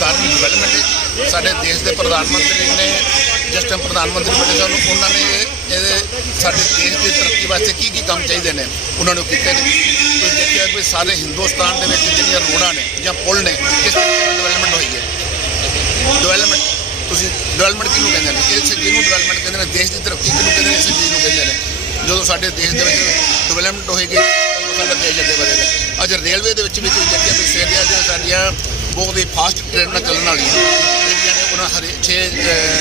ਕਾਰਨ ਡਿਵੈਲਪਮੈਂਟ ਸਾਡੇ ਦੇਸ਼ ਦੇ ਪ੍ਰਧਾਨ ਮੰਤਰੀ ਨੇ, ਜਿਸ ਟਾਈਮ ਪ੍ਰਧਾਨ ਮੰਤਰੀ ਬਣੇ ਸਾਨੂੰ, ਉਹਨਾਂ ਨੇ ਇਹਦੇ ਸਾਡੇ ਦੇਸ਼ ਦੀ ਤਰੱਕੀ ਵਾਸਤੇ ਕੀ ਕੀ ਕੰਮ ਚਾਹੀਦੇ ਨੇ, ਉਹਨਾਂ ਨੂੰ ਕੀਤੇ ਨੇ। ਤੁਸੀਂ ਦੇਖਿਆ ਕਿ ਸਾਰੇ ਹਿੰਦੁਸਤਾਨ ਦੇ ਵਿੱਚ ਜਿਹੜੀਆਂ ਰੋਡਾਂ ਨੇ ਜਾਂ ਪੁਲ ਨੇ ਕਿਸ ਤਰੀਕੇ ਡਿਵੈਲਪਮੈਂਟ ਹੋਈ ਹੈ। ਡਿਵੈਲਪਮੈਂਟ ਤੁਸੀਂ ਡਿਵੈਲਪਮੈਂਟ ਕਿਹਨੂੰ ਕਹਿੰਦੇ ਨੇ? ਇਸ ਚੀਜ਼ ਡਿਵੈਲਪਮੈਂਟ ਕਹਿੰਦੇ ਨੇ, ਦੇਸ਼ ਦੀ ਤਰੱਕੀ ਕਿਹਨੂੰ ਕਹਿੰਦੇ ਨੇ, ਇਸ ਚੀਜ਼ ਨੂੰ ਕਹਿੰਦੇ ਨੇ। ਜਦੋਂ ਸਾਡੇ ਦੇਸ਼ ਦੇ ਵਿੱਚ ਡਿਵੈਲਪਮੈਂਟ ਹੋਏਗੀ ਲੱਗੇ ਸਾਡਾ ਦੇਸ਼ ਨੇ। ਅੱਜ ਰੇਲਵੇ ਦੇ ਵਿੱਚ ਵੀ ਤੁਸੀਂ ਦੇਖਿਆ ਵੀ ਸੇਲੀਆਂ ਜੋ ਸਾਡੀਆਂ ਬਹੁਤ ਹੀ ਫਾਸਟ ਟ੍ਰੇਨਾਂ ਚੱਲਣ ਵਾਲੀਆਂ। ਜਿਹੜੀਆਂ ਨੇ ਉਹਨਾਂ ਹਰੇ 6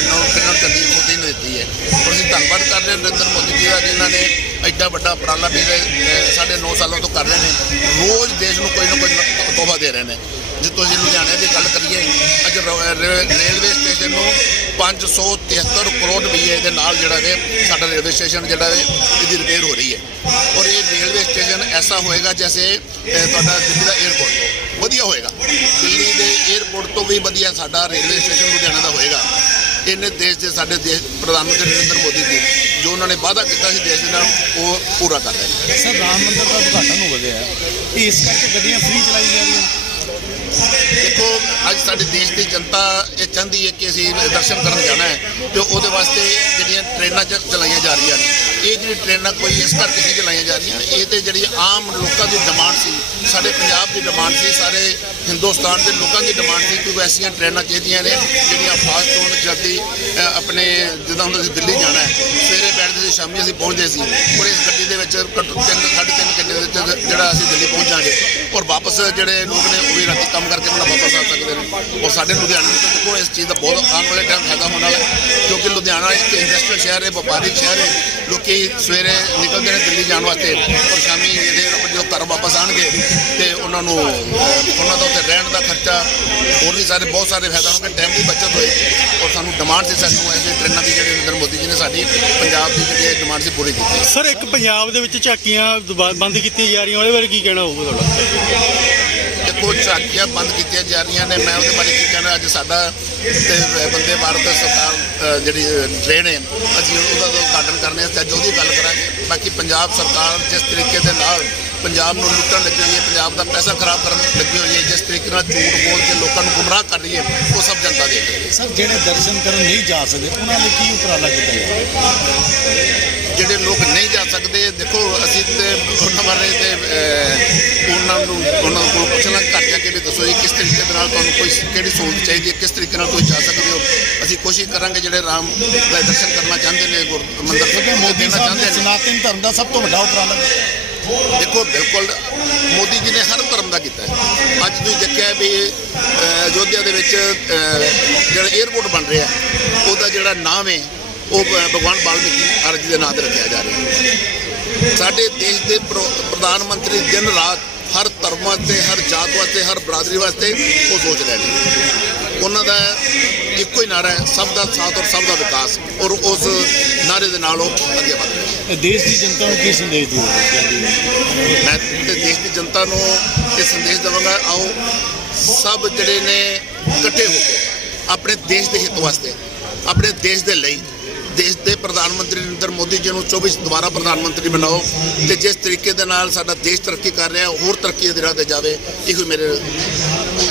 ਨੌ ਟ੍ਰੇਨਾਂ ਚੱਲੀ ਮੋਦੀ ਨੇ ਦਿੱਤੀ ਹੈ। ਔਰ ਅਸੀਂ ਧੰਨਵਾਦ ਕਰਦੇ ਹਾਂ ਨਰਿੰਦਰ ਮੋਦੀ ਜੀ ਦਾ ਜਿਨ੍ਹਾਂ ਨੇ ਐਡਾ ਵੱਡਾ ਉਪਰਾਲਾ ਪਿਛਲੇ ਅਹ, ਸਾਢੇ 9 ਸਾਲਾਂ ਤੋਂ ਕਰ ਰਹੇ ਨੇ। ਰੋਜ਼ ਦੇਸ਼ ਨੂੰ ਕੋਈ ਨਾ ਕੋਈ ਤੋਹਫਾ ਦੇ ਰਹੇ ਨੇ। ਜੇ ਤੁਸੀਂ ਲੁਧਿਆਣੇ ਦੀ ਗੱਲ ਕਰੀਏ, ਅੱਜ ਰੇ- ਰੇਲਵੇ ਸਟੇਸ਼ਨ ਨੂੰ 573 ਕਰੋੜ ਰੁਪਏ ਦੇ ਨਾਲ ਜਿਹੜਾ ਵੇ, ਸਾਡਾ ਰੇਲਵੇ ਸਟੇਸ਼ਨ ਜਿਹੜਾ ਹੈ ਇਹਦੀ ਰਿਪੇਅਰ ਹੋ ਰਹੀ ਹੈ। ਔਰ ਇਹ ਰੇਲਵੇ ਸਟੇਸ਼ਨ ਐਸਾ ਹੋਏਗਾ ਜੈਸੇ ਤੁਹਾਡਾ ਦਿੱਲੀ ਦਾ 에ਅਰਪੋਰਟ ਵਧੀਆ ਹੋਏਗਾ। ਦਿੱਲੀ ਦੇ 에ਅਰਪੋਰਟ ਤੋਂ ਵੀ ਵਧੀਆ ਸਾਡਾ ਰੇਲਵੇ ਸਟੇਸ਼ਨ ਲੁਧਿਆਣਾ ਦਾ ਹੋਏਗਾ। ਇਹਨੇ ਦੇਸ਼ ਦੇ, ਸਾਡੇ ਦੇਸ਼, ਪ੍ਰਧਾਨ ਮੰਤਰੀ ਨਰਿੰਦਰ ਮੋਦੀ ਜੀ, ਜੋ ਉਹਨਾਂ ਨੇ ਵਾਅਦਾ ਕੀਤਾ ਸੀ ਦੇਸ਼ ਦੇ ਨਾਲ, ਉਹ ਪੂਰਾ ਕਰ ਰਹੇ ਸਰ, ਰਾਮ ਮੰਦਿਰ ਦਾ ਉਦਘਾਟਨ ਹੋ ਵਧਿਆ ਇਸ ਕਰਕੇ ਗੱਡੀਆਂ ਫ੍ਰੀ ਚਲਾਈ ਜਾ ਰਹੀਆਂ। ਦੇਖੋ, ਅੱਜ ਸਾਡੇ ਦੇਸ਼ ਦੀ ਜਨਤਾ ਇਹ ਚਾਹੁੰਦੀ ਹੈ ਕਿ ਅਸੀਂ ਦਰਸ਼ਨ ਕਰਨ ਜਾਣਾ ਹੈ ਤੇ ਉਹਦੇ ਵਾਸਤੇ ਜਿਹੜੀਆਂ ਟ੍ਰੇਨਾਂ ਚ ਚਲਾਈਆਂ ਜਾ ਰਹੀਆਂ ਨੇ, ਇਹ ਜਿਹੜੀ ਟ੍ਰੇਨਾਂ ਕੋਈ ਇਸ ਕਰਕੇ ਨਹੀਂ ਚਲਾਈਆਂ ਜਾ ਰਹੀਆਂ, ਇਹ ਤੇ ਜਿਹੜੀ ਆਮ ਲੋਕਾਂ ਦੀ ਡਿਮਾਂਡ ਸੀ ਸਾਡੇ ਪੰਜਾਬ ਦੀ ਡਿਮਾਂਡ ਸੀ, ਸਾਰੇ ਹਿੰਦੁਸਤਾਨ ਦੇ ਲੋਕਾਂ ਦੀ ਡਿਮਾਂਡ ਸੀ ਕਿ ਐਸੀਆਂ ਟ੍ਰੇਨਾਂ ਚਾਹੀਦੀਆਂ ਨੇ, ਜਿਹੜੀਆਂ ਫਾਸਟ ਹੋਣ, ਜਲਦੀ ਆਪਣੇ ਜਿੱਦਾਂ ਹੁਣ ਅਸੀਂ ਦਿੱਲੀ ਜਾਣਾ ਹੈ। ਸਵੇਰੇ ਬੈਠਦੇ ਸੀ ਸ਼ਾਮੀ ਅਸੀਂ ਪਹੁੰਚਦੇ ਸੀ, ਔਰ ਇਸ ਗੱਡੀ ਦੇ ਵਿੱਚ ਘੱਟੋ ਤਿੰਨ, ਸਾਢੇ ਤਿੰਨ ਘੰਟੇ ਦੇ ਵਿੱਚ ਜਿਹੜਾ ਅਸੀਂ ਦਿੱਲੀ ਪਹੁੰਚਾਂਗੇ। ਔਰ ਵਾਪਸ ਜਿਹੜੇ ਲੋਕ ਨੇ, ਉਹ ਵੀ ਰਾਤੀ ਕੰਮ ਕਰਕੇ ਆਪਣਾ ਵਾਪਸ ਆ ਸਕਦੇ ਨੇ। ਔਰ ਸਾਡੇ ਲੁਧਿਆਣੇ ਨੂੰ ਦੇਖੋ, ਇਸ ਚੀਜ਼ ਦਾ ਬਹੁਤ ਆਉਣ ਵਾਲੇ ਟਾਈਮ ਫਾਇਦਾ ਹੋਣ ਵਾਲਾ ਲੁਧਿਆਣਾ ਇੱਕ ਇੰਡਸਟਰੀਅਲ ਸ਼ਹਿਰ ਹੈ, ਵਪਾਰਿਕ ਸ਼ਹਿਰ ਹੈ। ਲੋਕੀ ਸਵੇਰੇ ਨਿਕਲਦੇ ਨੇ ਦਿੱਲੀ ਜਾਣ ਵਾਸਤੇ ਔਰ ਸ਼ਾਮੀ ਜਿਹੜੇ ਆਪਣੇ ਘਰ ਵਾਪਸ ਆਣਗੇ ਤੇ ਉਹਨਾਂ ਨੂੰ, ਉਹਨਾਂ ਦਾ ਉੱਥੇ ਰਹਿਣ ਦਾ ਖਰਚਾ ਹੋਰ ਵੀ ਸਾਰੇ, ਬਹੁਤ ਸਾਰੇ ਫਾਇਦਾ ਹੋਣਗੇ। ਟਾਈਮ ਦੀ ਬਚਤ ਹੋਏ ਔਰ ਸਾਨੂੰ ਡਿਮਾਂਡ ਸੀ ਸਾਨੂੰ ਐਸੇ ਟ੍ਰੇਨਾਂ ਦੀ ਜਿਹੜੀ ਨਰਿੰਦਰ ਮੋਦੀ ਜੀ ਨੇ ਸਾਡੀ, ਪੰਜਾਬ ਦੀ ਜਿਹੜੀ ਡਿਮਾਂਡ ਸੀ ਪੂਰੀ ਕੀਤੀ। ਸਰ ਇੱਕ ਪੰਜਾਬ ਦੇ ਵਿੱਚ ਝਾਕੀਆਂ ਬੰਦ ਕੀਤੀਆਂ ਜਾ ਰਹੀਆਂ, ਉਹਦੇ ਬਾਰੇ ਕੀ ਕਹਿਣਾ ਹੋਊਗਾ ਤੁਹਾਡਾ? ਦੇਖੋ ਝਾਕੀਆਂ ਬੰਦ ਕੀਤੀਆਂ ਜਾ ਰਹੀਆਂ ਨੇ। ਮੈਂ ਉਹਦੇ ਬਾਰੇ ਕੀ ਕਹਿਣਾ, ਅੱਜ ਸਾਡਾ ਤੇ ਬੰਦੇ ਭਾਰਤ ਸਰਕਾਰ ਜਿਹੜੀ ਟ੍ਰੇਨ ਹੈ ਅਸੀਂ ਉਹਦਾ ਉਦਘਾਟਨ ਕਰਨੇ ਤੇ ਅੱਜ ਉਹਦੀ ਗੱਲ ਕਰਾਂਗੇ। ਬਾਕੀ ਪੰਜਾਬ ਸਰਕਾਰ ਜਿਸ ਤਰੀਕੇ ਦੇ ਨਾਲ ਪੰਜਾਬ ਨੂੰ ਲੁੱਟਣ ਲੱਗੀ ਹੋਈ ਹੈ ਪੰਜਾਬ ਦਾ ਪੈਸਾ ਖਰਾਬ ਕਰਨ ਲੱਗੀ ਹੋਈ ਹੈ ਜਿਸ ਤਰੀਕੇ ਨਾਲ ਝੂਠ ਬੋਲ ਕੇ ਲੋਕਾਂ ਨੂੰ ਗੁੰਮਰਾਹ ਕਰ ਰਹੀ ਹੈ ਉਹ ਸਭ ਜਨਤਾ ਦੇਖ ਰਹੀ ਹੈ ਸਰ ਜਿਹੜੇ ਦਰਸ਼ਨ ਕਰਨ ਨਹੀਂ ਜਾ ਸਕਦੇ ਉਹਨਾਂ ਲਈ ਕੀ ਉਪਰਾਲਾ ਕੀਤਾ ਜਾਵੇ ਜਿਹੜੇ ਲੋਕ ਨਹੀਂ ਜਾ ਸਕਦੇ ਦੇਖੋ ਅਸੀਂ ਤੇ ਉਹਨਾਂ ਬਾਰੇ ਤੇ ਉਹਨਾਂ ਨੂੰ ਉਹਨਾਂ ਕੋਲ ਪੁੱਛਣਾ ਘਰ ਜਾ ਕੇ ਵੀ ਦੱਸੋ ਜੀ ਕਿਸ ਤਰੀਕੇ ਦੇ ਨਾਲ ਤੁਹਾਨੂੰ ਕੋਈ ਕਿਹੜੀ ਸਹੂਲਤ ਚਾਹੀਦੀ ਹੈ ਕਿਸ ਤਰੀਕੇ ਨਾਲ ਤੁਸੀਂ ਜਾ ਸਕਦੇ ਹੋ। ਅਸੀਂ ਕੋਸ਼ਿਸ਼ ਕਰਾਂਗੇ ਜਿਹੜੇ ਰਾਮ ਦਾ ਦਰਸ਼ਨ ਕਰਨਾ ਚਾਹੁੰਦੇ ਨੇ ਗੁਰ ਮੰਦਿਰ ਕਿਉਂਕਿ ਸਾਹਿਬ ਮੋਦੀ ਸਾਹਿਬ ਨੇ। ਸਨਾਤਨ ਧਰਮ ਦਾ ਸਭ ਤੋਂ ਵੱਡਾ ਉਪਰਾਲਾ। ਦੇਖੋ, ਬਿਲਕੁਲ ਮੋਦੀ ਜੀ ਨੇ ਹਰ ਧਰਮ ਦਾ ਕੀਤਾ ਹੈ। ਅੱਜ ਤੁਸੀਂ ਦੇਖਿਆ ਵੀ ਅਯੋਧਿਆ ਦੇ ਵਿੱਚ ਜਿਹੜਾ 에ਅਰਪੋਰਟ ਬਣ ਰਿਹਾ ਉਹਦਾ ਜਿਹੜਾ ਨਾਮ ਹੈ, ਉਹ ਭਗਵਾਨ ਵਾਲਮੀਕੀ ਆਰਜ ਦੇ ਨਾਂ ਤੇ ਰੱਖਿਆ ਜਾ ਰਿਹਾ ਸਾਡੇ ਦੇਸ਼ ਦੇ ਪ੍ਰ- ਪ੍ਰਧਾਨ ਮੰਤਰੀ ਦਿਨ ਰਾਤ ਹਰ ਧਰਮ ਵਾਸਤੇ, ਹਰ ਜਾਤ ਵਾਸਤੇ, ਹਰ ਬਰਾਦਰੀ ਵਾਸਤੇ ਉਹ ਸੋਚ ਰਹੇ ਨੇ। ਉਹਨਾਂ ਦਾ ਇੱਕੋ ਹੀ ਨਾਰਾ ਹੈ ਸਭ ਦਾ ਸਾਥ ਔਰ ਸਭ ਦਾ ਵਿਕਾਸ। ਔਰ ਉਸ ਨਾਰੇ ਦੇ ਨਾਲ ਉਹ ਅੱਗੇ ਵਧ ਰਹੇ। ਦੇਸ਼ ਦੀ ਜਨਤਾ ਨੂੰ ਕੀ ਸੰਦੇਸ਼ ਦਿਓ ਮੈਂ ਤੇ ਦੇਸ਼ ਦੀ ਜਨਤਾ ਨੂੰ ਇਹ ਸੰਦੇਸ਼ ਦੇਵਾਂਗਾ ਆਓ ਸਭ ਜਿਹੜੇ ਨੇ ਇਕੱਠੇ ਹੋ ਕੇ ਆਪਣੇ ਦੇਸ਼ ਦੇ ਹਿੱਤ ਵਾਸਤੇ ਆਪਣੇ ਦੇਸ਼ ਦੇ ਲਈ ਦੇਸ਼ ਦੇ ਪ੍ਰਧਾਨ ਮੰਤਰੀ ਨਰਿੰਦਰ ਮੋਦੀ ਜੀ ਨੂੰ 24 ਦੁਬਾਰਾ ਪ੍ਰਧਾਨ ਮੰਤਰੀ ਬਣਾਓ ਤੇ ਜਿਸ ਤਰੀਕੇ ਦੇ ਨਾਲ ਸਾਡਾ ਦੇਸ਼ ਤਰੱਕੀ ਕਰ ਰਿਹਾ ਹੋਰ ਤਰੱਕੀ ਦੇ ਰਾਹ ਤੇ ਜਾਵੇ ਇਹੋ ਮੇਰੇ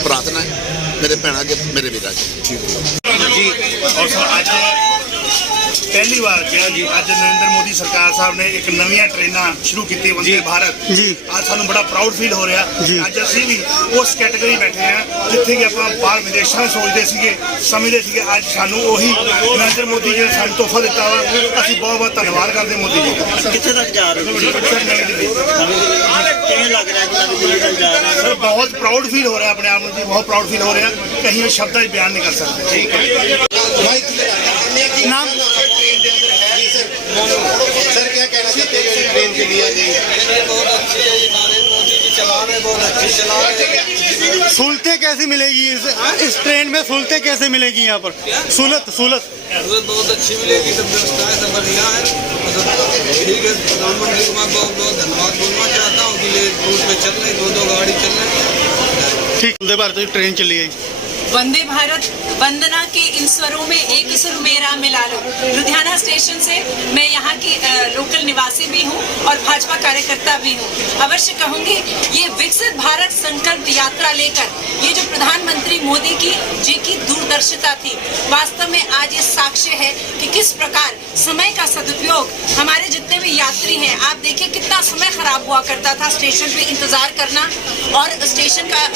ਪ੍ਰਾਰਥਨਾ ਹੈ। ਮੇਰੇ ਭੈਣਾਂ ਜੀ ਮੇਰੇ ਵੀਰਾਂ ਜੀ ਜੀ। ਔਰ ਅੱਜ ਪਹਿਲੀ ਵਾਰ ਜਿਹੜਾ ਜੀ ਅੱਜ ਨਰਿੰਦਰ ਮੋਦੀ ਸਰਕਾਰ ਸਾਹਿਬ ਨੇ ਇੱਕ ਨਵੀਆਂ ਟ੍ਰੇਨਾਂ ਸ਼ੁਰੂ ਕੀਤੀ ਵੰਦੇ ਭਾਰਤ। ਜੀ। ਅੱਜ ਸਾਨੂੰ ਬੜਾ ਪ੍ਰਾਊਡ ਫੀਲ ਹੋ ਰਿਹਾ। ਅੱਜ ਅਸੀਂ ਵੀ ਉਸ ਕੈਟਾਗਰੀ ਬੈਠੇ ਆ ਜਿੱਥੇ ਕਿ ਆਪਾਂ ਬਾਹਰ ਵਿਦੇਸ਼ਾਂ ਸੋਚਦੇ ਸੀਗੇ ਸਮਝਦੇ ਸੀਗੇ ਅੱਜ ਸਾਨੂੰ ਉਹੀ ਨਰਿੰਦਰ ਮੋਦੀ ਜੀ ਨੇ ਸਾਨੂੰ ਤੋਹਫਾ ਦਿੱਤਾ ਵਾ। ਅਸੀਂ ਬਹੁਤ ਬਹੁਤ ਧੰਨਵਾਦ ਕਰਦੇ ਮੋਦੀ ਜੀ ਦਾ। ਕਿੱਥੇ ਤੱਕ ਜਾ ਰਹੇ ਹੋ ਕਿਵੇਂ ਲੱਗ ਰਿਹਾ ਕਿ ਨਵੀਂ ਦਿੱਲੀ ਤੱਕ ਜਾ ਰਹੇ ਹੋ? ਸਰ ਬਹੁਤ ਪ੍ਰਾਊਡ ਫੀਲ ਹੋ ਰਿਹਾ ਆਪਣੇ ਆਪ ਨੂੰ ਜੀ ਬਹੁਤ ਪ੍ਰਾਊਡ ਫੀਲ ਹੋ ਰਿਹਾ। ਕਹੀਂ ਸ਼ਬਦਾਂ ਵਿੱਚ ਬਿਆਨ ਨਹੀਂ ਕਰ ਸਕਦੇ। ਠੀਕ ਹੈ। ਨਾਮ सर क्या कहना चाहते हैं ट्रेन के लिए बहुत अच्छी है ये नरेंद्र मोदी जी चला रहे बहुत अच्छी चला रहे सुलते कैसे मिलेगी इस, इस ट्रेन में सुलते कैसे मिलेगी यहाँ पर? सुलत सुलत। बहुत अच्छी मिलेगी सब व्यवस्था है सब बढ़िया है। ठीक है प्रधानमंत्री को मैं बहुत बहुत धन्यवाद। बोलना चाहता हूँ कि ये रूट पे चल रहे दो दो गाड़ी चल रही है। ठीक वंदे भारत ट्रेन चली गई। वंदे भारत, वंदना के इन स्वरों में एक सुर मेरा मिला लो लुधियाना स्टेशन से मैं यहाँ की लोकल निवासी भी हूँ और भाजपा कार्यकर्ता भी हूँ। अवश्य कहूँगी, ये विकसित भारत संकल्प यात्रा लेकर, ये जो प्रधानमंत्री मोदी की, जी की दूरदर्शिता थी, वास्तव में आज ये साक्ष्य है कि किस प्रकार समय का सदुपयोग यात्री हैं। आप देखिए कितना समय खराब हुआ करता था स्टेशन पे इंतज़ार करना और स्टेशन का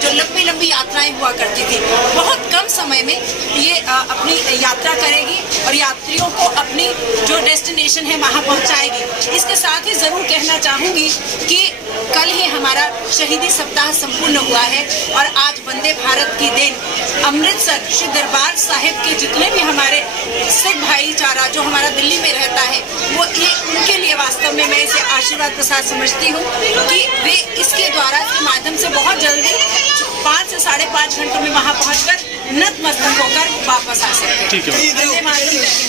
जो लंबी लंबी यात्राएँ हुआ करती थी। बहुत कम समय में ये अपनी यात्रा करेगी और यात्रियों को अपनी जो डेस्टिनेशन है वहाँ पहुँचाएगी। इसके साथ ही ज़रूर कहना चाहूँगी कि कल ही हमारा शहीदी सप्ताह संपूर्ण हुआ है और आज वंदे भारत की देन। अमृतसर श्री दरबार साहिब के जितने भी हमारे सिख भाईचारा जो हमारा दिल्ली में रहता है वो ये उनके लिए वास्तव में मैं इसे आशीर्वाद प्रसाद समझती हूँ कि वे इसके द्वारा इसके माध्यम से बहुत जल्दी पाँच से साढ़े पाँच घंटों में वहाँ पहुँचकर नतमस्तक होकर वापस आ सकते हैं।